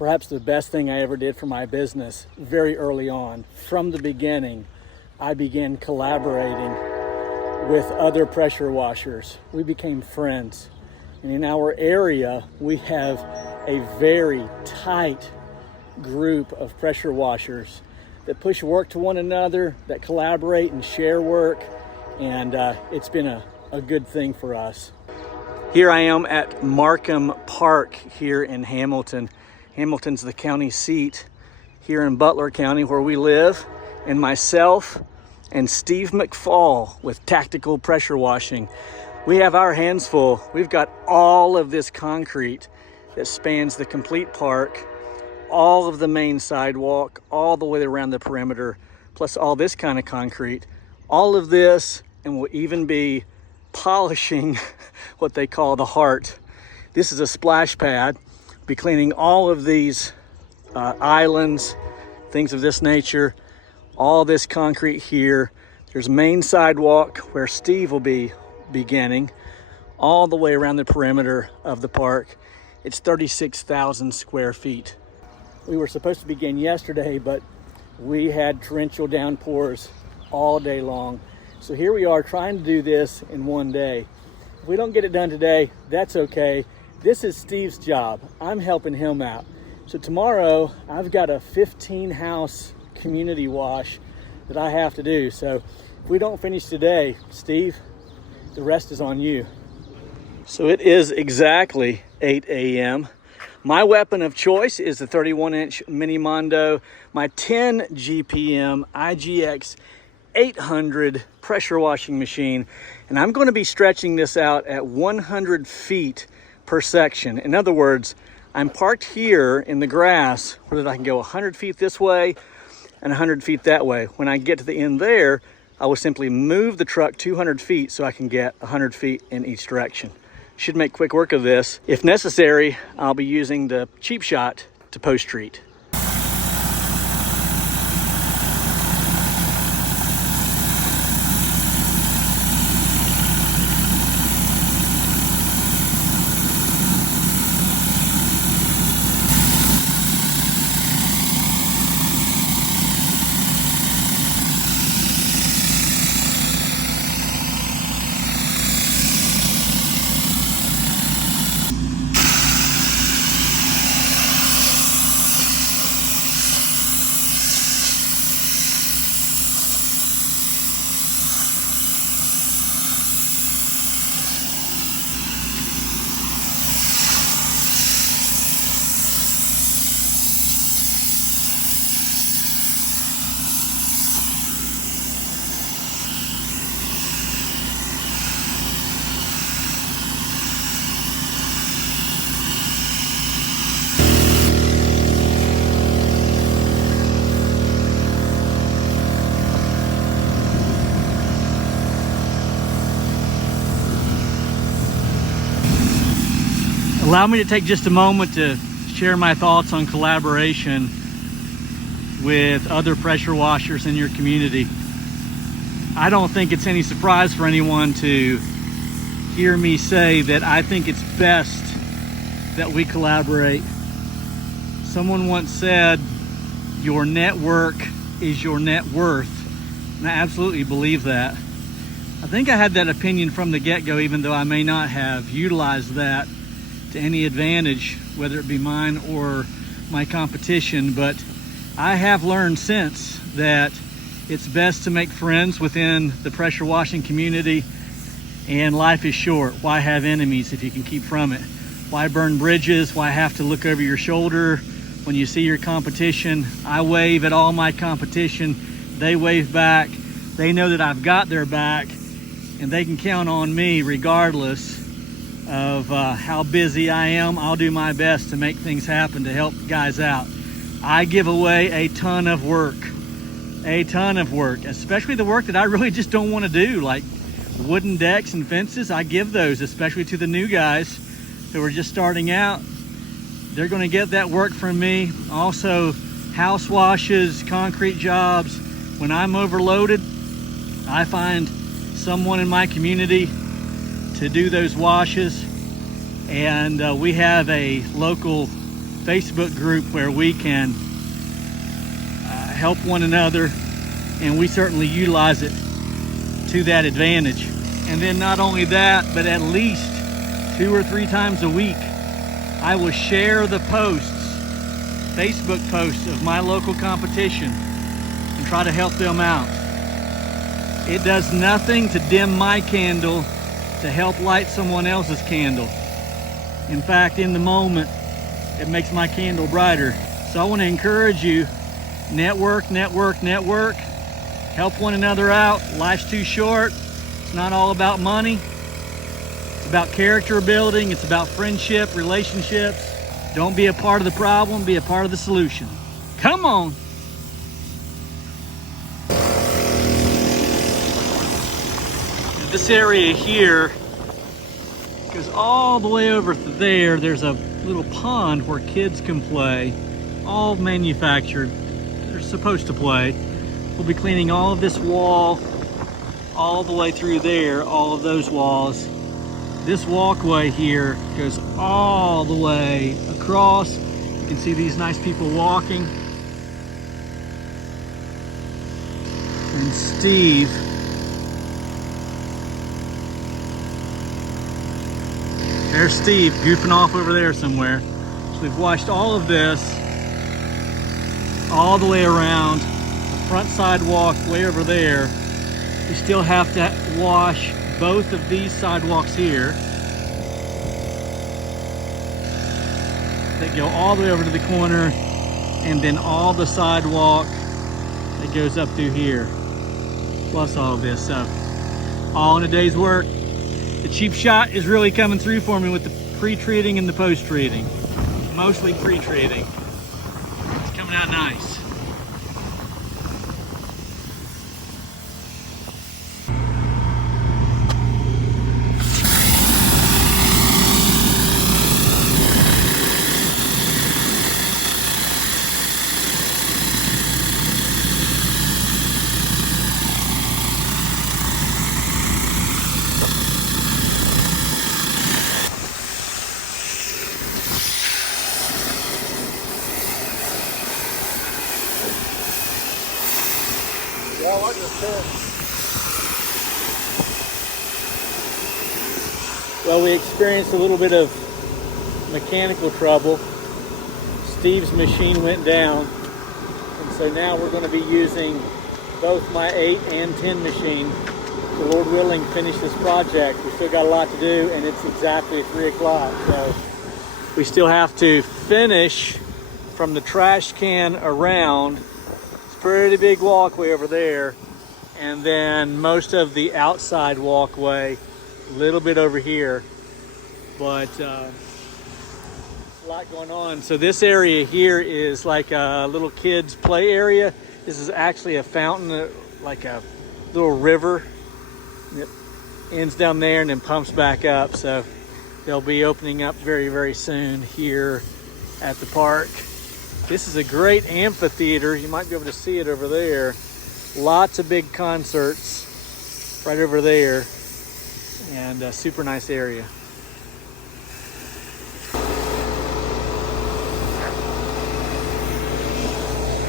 Perhaps the best thing I ever did for my business very early on. From the beginning, I began collaborating with other pressure washers. We became friends. And in our area, we have a very tight group of pressure washers that push work to one another, that collaborate and share work. And it's been a good thing for us. Here I am at Markham Park here in Hamilton. Hamilton's the county seat here in Butler County where we live. And myself and Steve McFall with Tactical Pressure Washing, we have our hands full. We've got all of this concrete that spans the complete park, all of the main sidewalk, all the way around the perimeter, plus all this kind of concrete. All of this, and we'll even be polishing what they call the heart. This is a splash pad. Be cleaning all of these islands, things of this nature. All this concrete here. There's main sidewalk where Steve will be beginning, all the way around the perimeter of the park. It's 36,000 square feet. We were supposed to begin yesterday, but we had torrential downpours all day long. So here we are trying to do this in one day. If we don't get it done today, that's okay. This is Steve's job. I'm helping him out. So tomorrow I've got a 15 house community wash that I have to do. So if we don't finish today, Steve, the rest is on you. So it is exactly 8 a.m. My weapon of choice is the 31-inch Mini Mondo, my 10 GPM IGX 800 pressure washing machine. And I'm going to be stretching this out at 100 feet per section. In other words, I'm parked here in the grass where I can go 100 feet this way and 100 feet that way. When I get to the end there, I will simply move the truck 200 feet so I can get 100 feet in each direction. Should make quick work of this. If necessary, I'll be using the cheap shot to post treat. Allow me to take just a moment to share my thoughts on collaboration with other pressure washers in your community. I don't think it's any surprise for anyone to hear me say that I think it's best that we collaborate. Someone once said, your network is your net worth, and I absolutely believe that. I think I had that opinion from the get-go, even though I may not have utilized that to any advantage, whether it be mine or my competition. But I have learned since that it's best to make friends within the pressure washing community, and life is short. Why have enemies if you can keep from it? Why burn bridges? Why have to look over your shoulder when you see your competition? I wave at all my competition. They wave back. They know that I've got their back, and they can count on me regardless of how busy I am. I'll do my best to make things happen to help guys out. I give away a ton of work, especially the work that I really just don't want to do, like wooden decks and fences. I give those, especially to the new guys who are just starting out. They're going to get that work from me. Also, house washes, concrete jobs. When I'm overloaded, I find someone in my community to do those washes. And we have a local Facebook group where we can help one another, and we certainly utilize it to that advantage. And then not only that, but at least 2 or 3 times a week, I will share the posts, Facebook posts of my local competition, and try to help them out. It does nothing to dim my candle to help light someone else's candle. In fact, in the moment, it makes my candle brighter. So I want to encourage you, network, network, network. Help one another out. Life's too short. It's not all about money. It's about character building. It's about friendship, relationships. Don't be a part of the problem, be a part of the solution. Come on. This area here goes all the way over to there. There's a little pond where kids can play, all manufactured. They're supposed to play. We'll be cleaning all of this wall all the way through there, all of those walls. This walkway here goes all the way across. You can see these nice people walking. And Steve, there's Steve goofing off over there somewhere. So we've washed all of this all the way around. The front sidewalk way over there. We still have to wash both of these sidewalks here. They go all the way over to the corner, and then all the sidewalk that goes up through here, plus all of this. So all in a day's work. The cheap shot is really coming through for me with the pre-treating and the post-treating. Mostly pre-treating. It's coming out nice. Well, we experienced a little bit of mechanical trouble. Steve's machine went down, and so now we're going to be using both my 8 and 10 machine to, Lord willing, finish this project. We still got a lot to do, and it's exactly 3 o'clock. So we still have to finish from the trash can around. It's a pretty big walkway over there. And then most of the outside walkway, a little bit over here. But a lot going on. So this area here is like a little kids play area. This is actually a fountain, like a little river that ends down there and then pumps back up. So they'll be opening up very, very soon here at the park. This is a great amphitheater. You might be able to see it over there. Lots of big concerts right over there, and a super nice area.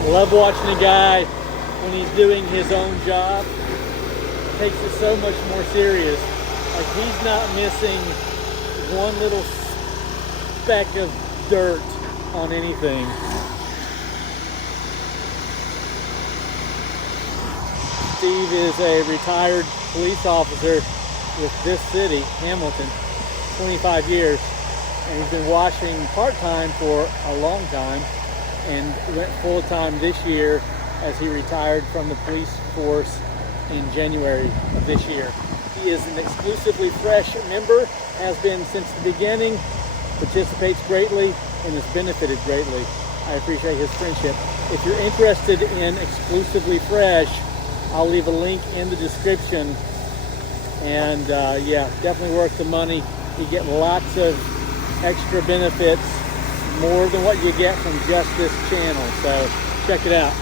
I love watching a guy when he's doing his own job. Takes it so much more serious. Like, he's not missing one little speck of dirt on anything. Steve is a retired police officer with this city, Hamilton, 25 years, and he's been washing part-time for a long time and went full-time this year as he retired from the police force in January of this year. He is an exclusively fresh member, has been since the beginning, participates greatly, and has benefited greatly. I appreciate his friendship. If you're interested in Exclusively Fresh, I'll leave a link in the description, and yeah, definitely worth the money. You get lots of extra benefits, more than what you get from just this channel, so check it out.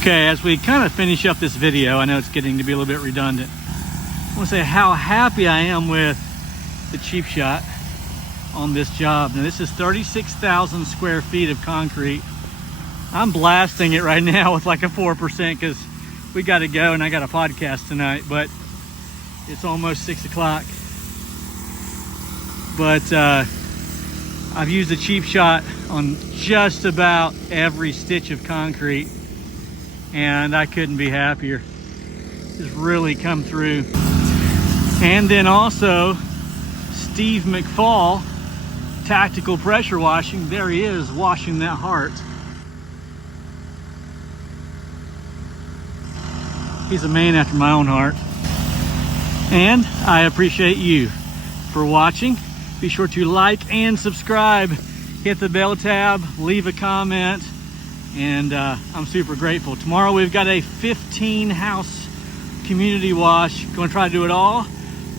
Okay, as we kind of finish up this video, I know it's getting to be a little bit redundant. I want to say how happy I am with the Cheap Shot on this job. Now this is 36,000 square feet of concrete. I'm blasting it right now with like a 4% because we got to go and I got a podcast tonight, but it's almost 6 o'clock. But I've used the Cheap Shot on just about every stitch of concrete, and I couldn't be happier. It's really come through. And then also Steve McFall, Tactical Pressure Washing. There he is, washing that heart. He's a man after my own heart. And I appreciate you for watching. Be sure to like and subscribe. Hit the bell tab, leave a comment, and I'm super grateful. Tomorrow we've got a 15 house community wash. Gonna try to do it all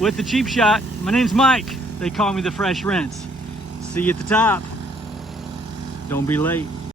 with the Cheap Shot. My name's Mike. They call me the Fresh Rinse. See you at the top. Don't be late.